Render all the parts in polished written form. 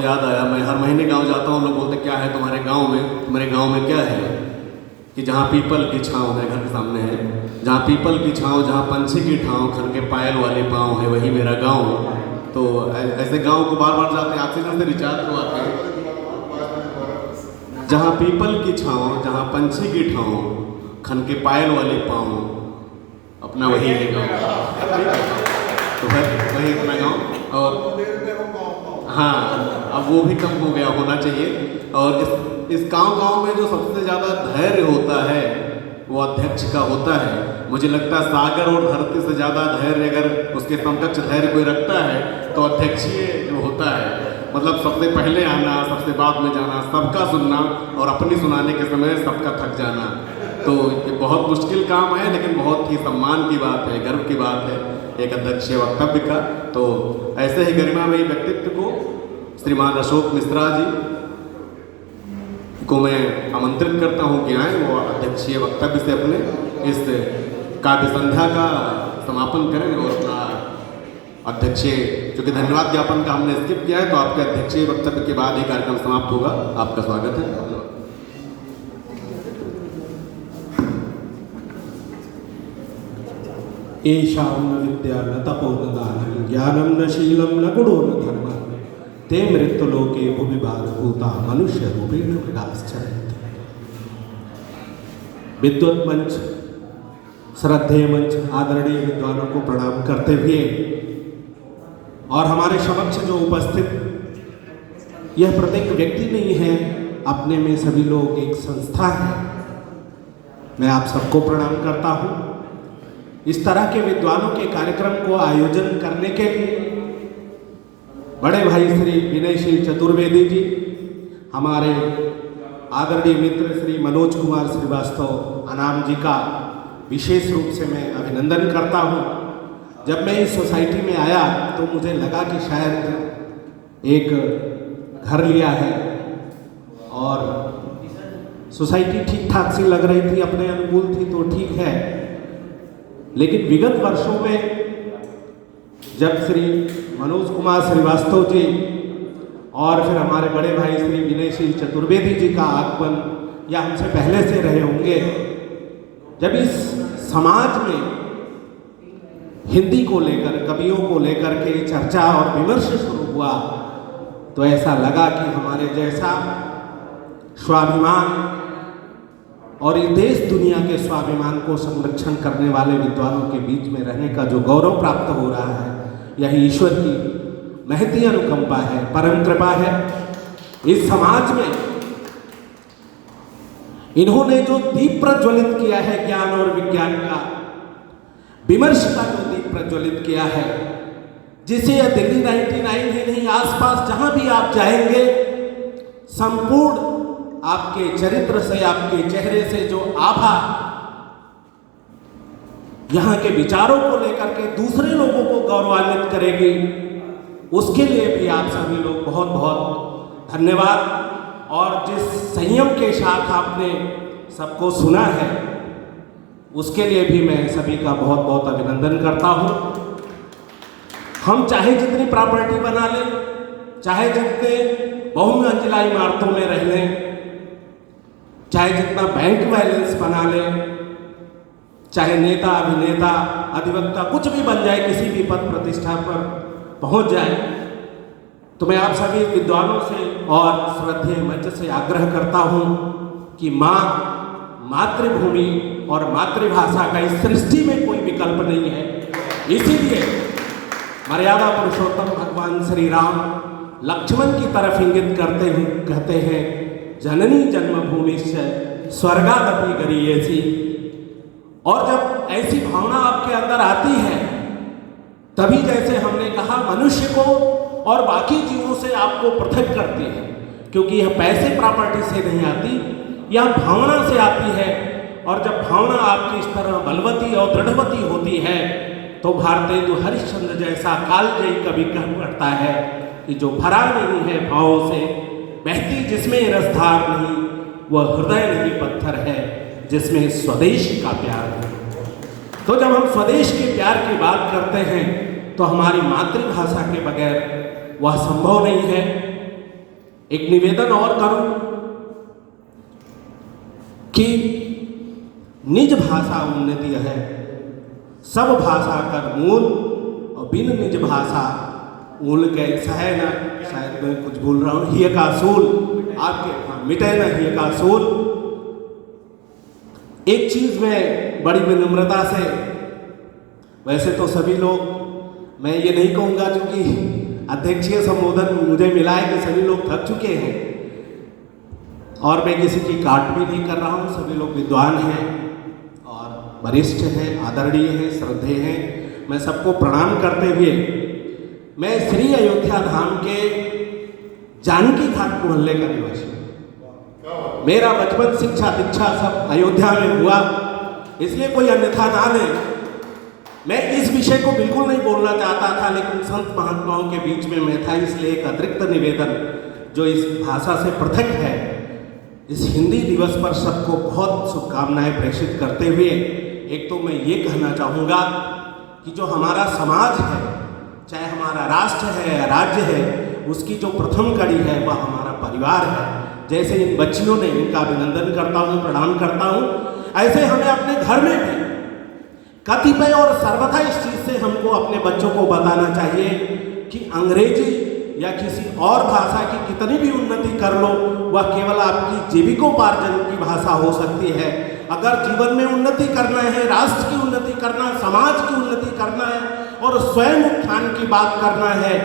से याद आया, मैं हर महीने गांव जाता हूँ, लोग बोलते क्या है तुम्हारे गांव में, तुम्हारे गांव में क्या है? कि जहाँ पीपल की छाँव, मेरे घर के सामने है, जहाँ पीपल की छाँव, जहाँ पंछी की ठाँव, खन के पायल वाले पाँव है, वही मेरा गाँव। तो ऐसे गाँव को बार बार जाते हैं, ऑक्सीजन से रिचार्ज करवाते हैं। जहाँ पीपल की छाँव, जहाँ पंछी की ठाँव, खन के पायल वाले पाँव, अपना वही है गाँव। तो वही अपना गाँव। और हाँ, अब वो भी कम हो गया, होना चाहिए। और इस गांव में जो सबसे ज़्यादा धैर्य होता है वो अध्यक्ष का होता है। मुझे लगता है सागर और धरती से ज़्यादा धैर्य अगर उसके समकक्ष धैर्य कोई रखता है तो अध्यक्षीय जो होता है, मतलब सबसे पहले आना, सबसे बाद में जाना, सबका सुनना और अपनी सुनाने के समय सबका थक जाना। तो ये बहुत मुश्किल काम है, लेकिन बहुत ही सम्मान की बात है, गर्व की बात है एक अध्यक्षीय वक्तव्य का। तो ऐसे ही गरिमामयी व्यक्तित्व को श्रीमान अशोक मिश्रा जी को मैं आमंत्रित करता हूं कि आए, वो अध्यक्षीय वक्तव्य से अपने इस काव्य संध्या का समापन करें और अपना अध्यक्षीय, क्योंकि धन्यवाद ज्ञापन का हमने स्किप किया है, तो आपके अध्यक्षीय वक्तव्य के बाद ही कार्यक्रम समाप्त होगा। आपका स्वागत है। एषां न विद्या न तपो न दानं ज्ञानं न शीलं न गुणो न धर्मः ते मृत्युलोके भुवि भारभूता मनुष्य रूपेण विकासचरन्ति। विद्वत मंच, श्रद्धेय मंच, आदरणीय विद्वानों को प्रणाम करते हुए और हमारे समक्ष जो उपस्थित यह प्रत्येक व्यक्ति नहीं है, अपने में सभी लोग एक संस्था है, मैं आप सबको प्रणाम करता हूँ। इस तरह के विद्वानों के कार्यक्रम को आयोजन करने के लिए बड़े भाई श्री विनयशील चतुर्वेदी जी, हमारे आदरणीय मित्र श्री मनोज कुमार श्रीवास्तव अनाम जी का विशेष रूप से मैं अभिनंदन करता हूँ। जब मैं इस सोसाइटी में आया तो मुझे लगा कि शायद एक घर लिया है और सोसाइटी ठीक ठाक सी लग रही थी, अपने अनुकूल थी तो ठीक है। लेकिन विगत वर्षों में जब श्री मनोज कुमार श्रीवास्तव जी और फिर हमारे बड़े भाई श्री विनयशील चतुर्वेदी जी का आगमन, या हमसे पहले से रहे होंगे, जब इस समाज में हिंदी को लेकर, कवियों को लेकर के चर्चा और विमर्श शुरू हुआ, तो ऐसा लगा कि हमारे जैसा स्वाभिमान और ये देश दुनिया के स्वाभिमान को संरक्षण करने वाले विद्वानों के बीच में रहने का जो गौरव प्राप्त हो रहा है, यही ईश्वर की महती अनुकंपा है, परम कृपा है। इस समाज में इन्होंने जो दीप प्रज्वलित किया है ज्ञान और विज्ञान का, विमर्श का जो दीप प्रज्वलित किया है, जिसे यह दिल्ली 99 ही नहीं, आसपास जहां भी आप जाएंगे, संपूर्ण आपके चरित्र से, आपके चेहरे से जो आभा यहाँ के विचारों को लेकर के दूसरे लोगों को गौरवान्वित करेगी, उसके लिए भी आप सभी लोग बहुत बहुत धन्यवाद। और जिस संयम के साथ आपने सबको सुना है, उसके लिए भी मैं सभी का बहुत बहुत अभिनंदन करता हूँ। हम चाहे जितनी प्रॉपर्टी बना लें, चाहे जितने बहुमंजिला इमारतों में रह लें, चाहे जितना बैंक बैलेंस बना ले, चाहे नेता, अभिनेता, अधिवक्ता कुछ भी बन जाए, किसी भी पद प्रतिष्ठा पर पहुंच जाए, तो मैं आप सभी विद्वानों से और श्रद्धेय मंच से आग्रह करता हूं कि माँ, मातृभूमि और मातृभाषा का इस सृष्टि में कोई विकल्प नहीं है। इसीलिए मर्यादा पुरुषोत्तम भगवान श्री राम लक्ष्मण की तरफ इंगित करते हुए कहते हैं, जननी जन्मभूमि से स्वर्गादपि गरीयसी। और जब ऐसी भावना आपके अंदर आती है, तभी जैसे हमने कहा मनुष्य को और बाकी जीवों से आपको पृथक करती है, क्योंकि यह पैसे प्रॉपर्टी से नहीं आती, यह भावना से आती है। और जब भावना आपकी इस तरह बलवती और दृढ़वती होती है, तो भारतेंदु हरिश्चंद्र जैसा कालजयी कवि कह पड़ता है कि जो भरा नहीं है भावों से, बहती जिसमें रसधार नहीं, वह हृदय नहीं पत्थर है जिसमें स्वदेश का प्यार है। तो जब हम स्वदेश के प्यार की बात करते हैं, तो हमारी मातृभाषा के बगैर वह संभव नहीं है। एक निवेदन और करूं कि निज भाषा उन्नति है, सब भाषा कर मूल, और बिन निज भाषा मूल के सहे न, शायद मैं कुछ बोल रहा हूँ, हिय का सूल आपके, हाँ, मिटे न हिय का सूल। एक चीज में बड़ी विनम्रता से, वैसे तो सभी लोग, मैं ये नहीं कहूँगा क्योंकि अध्यक्षीय संबोधन मुझे मिला है कि सभी लोग थक चुके हैं, और मैं किसी की काट भी नहीं कर रहा हूँ, सभी लोग विद्वान हैं और वरिष्ठ हैं, आदरणीय हैं, श्रद्धेय हैं। मैं सबको प्रणाम करते हुए, मैं श्री अयोध्या धाम के जानकी घाट मोहल्ले का निवासी हूँ। मेरा बचपन, शिक्षा, दीक्षा सब अयोध्या में हुआ, इसलिए कोई अन्यथा ना ले। मैं इस विषय को बिल्कुल नहीं बोलना चाहता था, लेकिन संत महात्माओं के बीच में मैं था, इसलिए एक अतिरिक्त निवेदन जो इस भाषा से पृथक है, इस हिंदी दिवस पर सबको बहुत शुभकामनाएं प्रेषित करते हुए, एक तो मैं ये कहना चाहूँगा कि जो हमारा समाज है, चाहे हमारा राष्ट्र है या राज्य है, उसकी जो प्रथम कड़ी है वह हमारा परिवार है। जैसे इन बच्चियों ने, इनका अभिनंदन करता हूँ, प्रणाम करता हूँ, ऐसे हमें अपने घर में भी कतिपय और सर्वथा इस चीज़ से हमको अपने बच्चों को बताना चाहिए कि अंग्रेजी या किसी और भाषा की कितनी भी उन्नति कर लो, वह केवल आपकी जीविकोपार्जन की भाषा हो सकती है। अगर जीवन में उन्नति करना है, राष्ट्र की उन्नति करना है, समाज की उन्नति करना है और स्वयं उत्थान की बात करना है,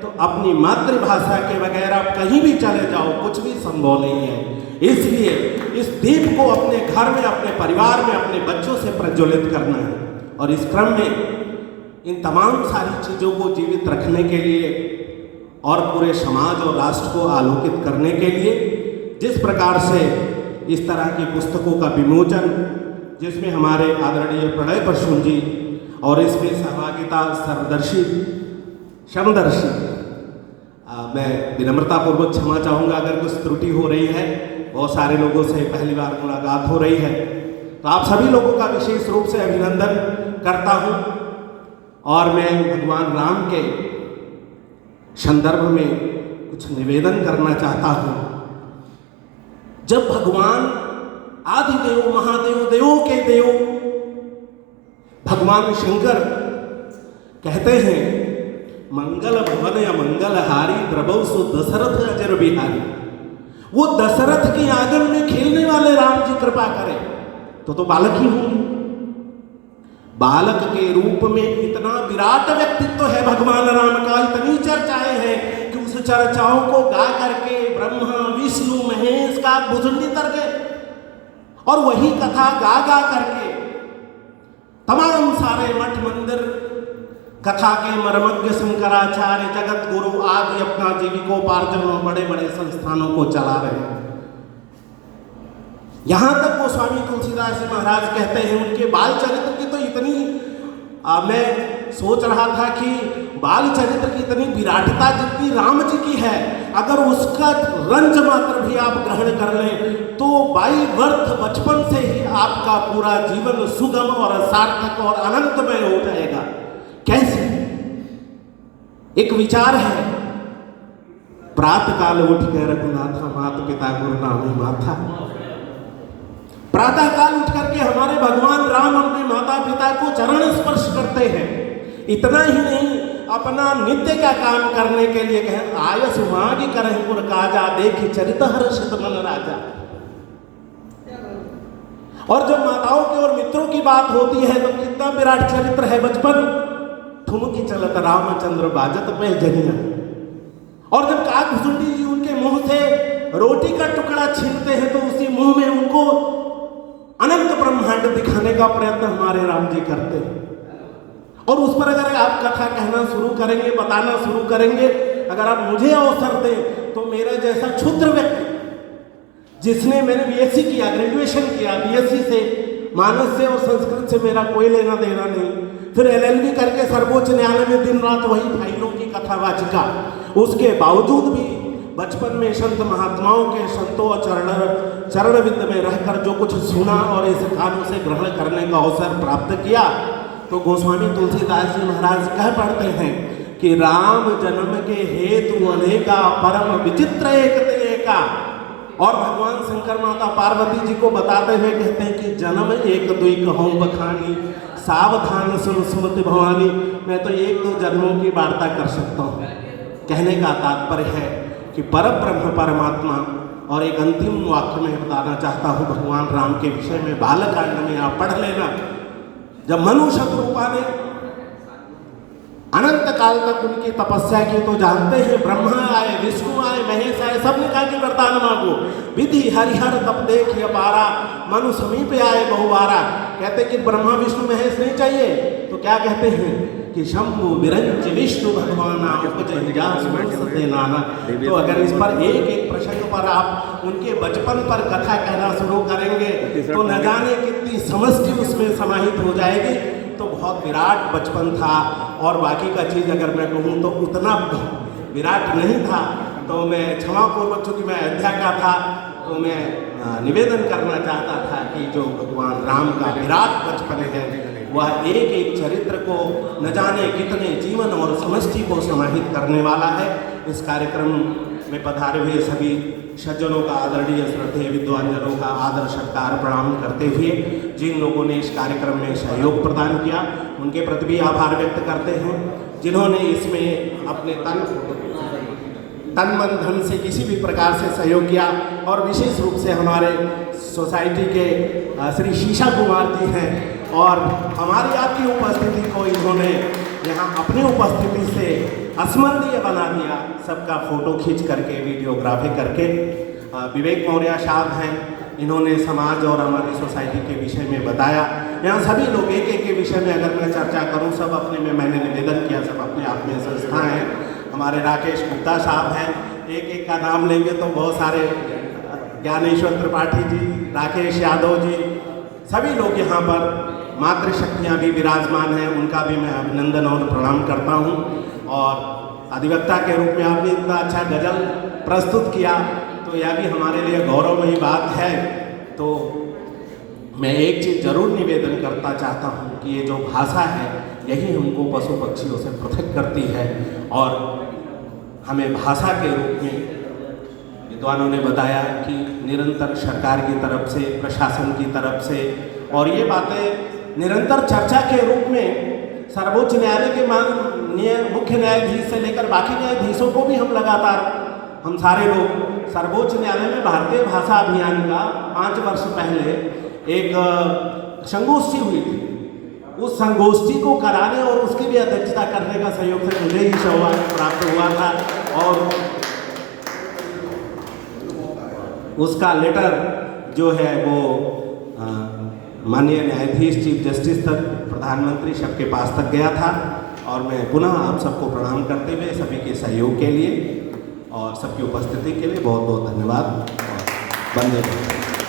तो अपनी मातृभाषा के बगैर आप कहीं भी चले जाओ, कुछ भी संभव नहीं है। इसलिए इस दीप को अपने घर में, अपने परिवार में, अपने बच्चों से प्रज्वलित करना है, और इस क्रम में इन तमाम सारी चीज़ों को जीवित रखने के लिए और पूरे समाज और राष्ट्र को आलोकित करने के लिए जिस प्रकार से इस तरह की पुस्तकों का विमोचन, जिसमें हमारे आदरणीय प्रणय परशुन जी और इसमें सहभागिता सर्वदर्शी, समदर्शी, मैं विनम्रतापूर्वक क्षमा चाहूँगा अगर कुछ त्रुटि हो रही है, बहुत सारे लोगों से पहली बार मुलाकात हो रही है, तो आप सभी लोगों का विशेष रूप से अभिनंदन करता हूँ। और मैं भगवान राम के संदर्भ में कुछ निवेदन करना चाहता हूँ। जब भगवान आदिदेव, महादेव, देवों के देव भगवान शंकर कहते हैं, मंगल भवन या मंगल हारी द्रवौ सो दशरथ अजर बिहारी, वो दशरथ के आंगन में खेलने वाले राम जी कृपा करें तो बालक ही हूं। बालक के रूप में इतना विराट व्यक्तित्व है भगवान राम का, इतनी चर्चाएं हैं कि उस चर्चाओं को गा करके ब्रह्मा, विष्णु, महेश का भुजंडी तर गए, और वही कथा गा गा करके तमाम सारे मठ मंदिर, कथा के मर्मज्ञ शंकराचार्य, जगत गुरु आदि अपना जीविकोपार्जन और बड़े बड़े संस्थानों को चला रहे हैं। यहाँ तक वो स्वामी तुलसीदास जी महाराज कहते हैं, उनके बाल चरित्र की तो इतनी मैं सोच रहा था कि बाल चरित्र की इतनी विराटता जितनी राम जी की है, अगर उसका रंज मात्र भी आप ग्रहण कर लें तो बाई वर्थ बचपन से ही आपका पूरा जीवन सुगम और सार्थक और अनंतमय हो जाएगा। कैसे? एक विचार है, प्रातः काल उठ के रघुनाथा माता पिता गुरु नामी माथा। प्रातः काल उठ करके हमारे भगवान राम अपने माता पिता को चरण स्पर्श करते हैं। इतना ही नहीं, अपना नित्य का काम करने के लिए कहें, आयस मागी करहि पुर काजा, देखि चरित हर्षित मन राजा। और जब माताओं के और मित्रों की बात होती है तो कितना विराट चरित्र है। बचपन ठुमकी चलत रामचंद्र बाजत पे जनिया, और जब काकभुजुंडी जी उनके मुंह से रोटी का टुकड़ा छीनते हैं तो उसी मुंह में उनको अनंत ब्रह्मांड दिखाने का प्रयत्न हमारे राम जी करते हैं। और उस पर अगर आप कथा कहना शुरू करेंगे, बताना शुरू करेंगे, अगर आप मुझे अवसर दें तो मेरा जैसा क्षुद्र व्यक्ति, जिसने मैंने बीएससी किया, ग्रेजुएशन किया, बीएससी से मानस से और संस्कृत से मेरा कोई लेना देना नहीं, फिर एलएलबी करके सर्वोच्च न्यायालय में दिन रात वही फाइलों की कथावाचिका, उसके बावजूद भी बचपन में संत महात्माओं के संतों और चरण विद्य में रहकर जो कुछ सुना और इस कानों से ग्रहण करने का अवसर प्राप्त किया, तो गोस्वामी तुलसीदास जी महाराज कह पढ़ते हैं कि राम जन्म के हेतु अनेका परम विचित्र एक एका। और भगवान शंकर माता पार्वती जी को बताते हुए कहते हैं कि जन्म एक दुई कहूँ बखानी, सावधान सुन सुमति भवानी। मैं तो एक दो जन्मों की वार्ता कर सकता हूँ। कहने का तात्पर्य है कि परब्रह्म परमात्मा। और एक अंतिम वाक्य में बताना चाहता हूँ भगवान राम के विषय में, बालकांड में आप पढ़ लेना। जब मनु शत्रुपा ने अनंत काल तक उनकी तपस्या की तो जानते हैं, ब्रह्मा आए, विष्णु आए, महेश आए, सबने कहा कि वरदान मांगो। विधि हरिहर तप देखिए पारा, मनु समीप आए बहुबारा। कहते कि ब्रह्मा विष्णु महेश नहीं चाहिए तो क्या कहते हैं कि शंभु विरंच विष्णु भगवान नाना। तो अगर इस पर एक एक प्रसंग पर आप उनके बचपन पर कथा कहना शुरू करेंगे तो न जाने कितनी समष्टि उसमें समाहित हो जाएगी। तो बहुत विराट बचपन था। और बाकी का चीज़ अगर मैं कहूँ तो उतना विराट नहीं था। तो मैं क्षमा पूर्वक, चूँकि मैं अयोध्या का था, तो मैं निवेदन करना चाहता था कि जो भगवान राम का विराट बचपन है वह एक एक चरित्र को न जाने कितने जीवन और समष्टि को समाहित करने वाला है। इस कार्यक्रम में पधारे हुए सभी सज्जनों का, आदरणीय श्रद्धेय विद्वानजनों का आदर सत्कार प्रणाम करते हुए, जिन लोगों ने इस कार्यक्रम में सहयोग प्रदान किया उनके प्रति भी आभार व्यक्त करते हैं। जिन्होंने इसमें अपने तन मन धन से किसी भी प्रकार से सहयोग किया, और विशेष रूप से हमारे सोसाइटी के श्री शीशा कुमार जी हैं, और हमारी आपकी उपस्थिति को इन्होंने यहाँ अपनी उपस्थिति से स्मरणीय बना दिया। सबका फोटो खींच करके, वीडियोग्राफी करके। विवेक मौर्य साहब हैं, इन्होंने समाज और हमारी सोसाइटी के विषय में बताया। यहाँ सभी लोग एक एक के विषय में अगर मैं चर्चा करूँ, सब अपने में मैंने निवेदन किया, सब अपने आप में संस्था हैं। हमारे राकेश गुप्ता साहब हैं, एक एक का नाम लेंगे तो बहुत सारे, ज्ञानेश्वर त्रिपाठी जी, राकेश यादव जी, सभी लोग यहाँ पर मातृशक्तियाँ भी विराजमान हैं, उनका भी मैं अभिनंदन और प्रणाम करता हूँ। और अधिवक्ता के रूप में आपने इतना अच्छा गज़ल प्रस्तुत किया तो यह भी हमारे लिए गौरवमयी बात है। तो मैं एक चीज़ जरूर निवेदन करता चाहता हूँ कि ये जो भाषा है यही हमको पशु पक्षियों से पृथक करती है, और हमें भाषा के रूप में विद्वानों ने बताया कि निरंतर सरकार की तरफ से, प्रशासन की तरफ से, और ये बातें निरंतर चर्चा के रूप में सर्वोच्च न्यायालय के मुख्य न्यायाधीश से लेकर बाकी न्यायाधीशों को भी हम लगातार, हम सारे लोग, सर्वोच्च न्यायालय में भारतीय भाषा अभियान का 5 वर्ष पहले एक संगोष्ठी हुई थी। उस संगोष्ठी को कराने और उसकी भी अध्यक्षता करने का सहयोग से मुझे ही सौभाग्य प्राप्त हुआ था, और उसका लेटर जो है वो माननीय न्यायाधीश, चीफ जस्टिस तक, प्रधानमंत्री सबके पास तक गया था। और मैं पुनः आप सबको प्रणाम करते हुए सभी के सहयोग के लिए और सबकी उपस्थिति के लिए बहुत बहुत धन्यवाद और वंदे मातरम।